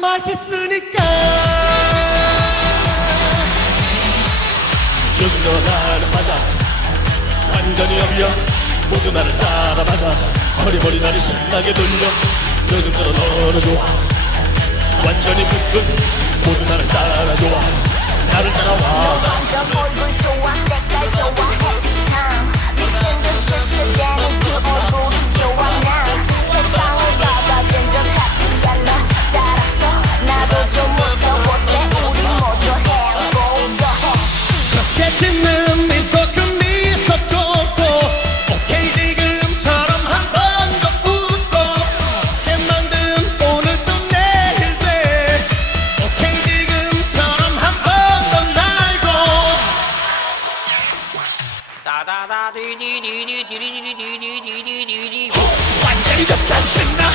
맛있으니까. 여기도 나를 맞아 완전히 업려. 모두 나를 따라받아. 허리머리 나를 신나게 돌려. 여기도 너를 좋아? 완전히 붙은 모두 나를 따라좋아 완전히 접혔으나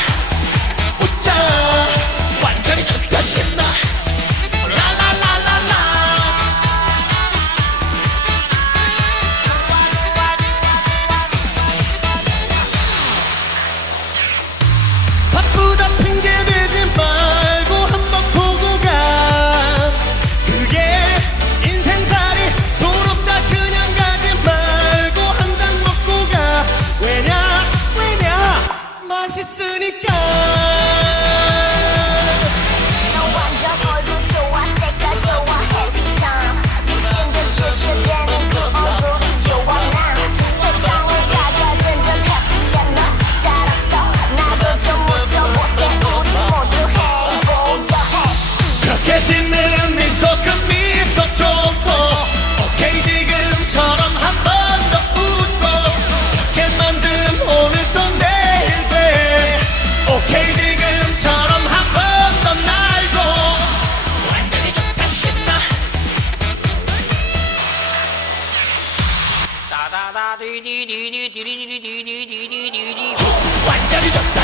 멋있어 완전히 졌다.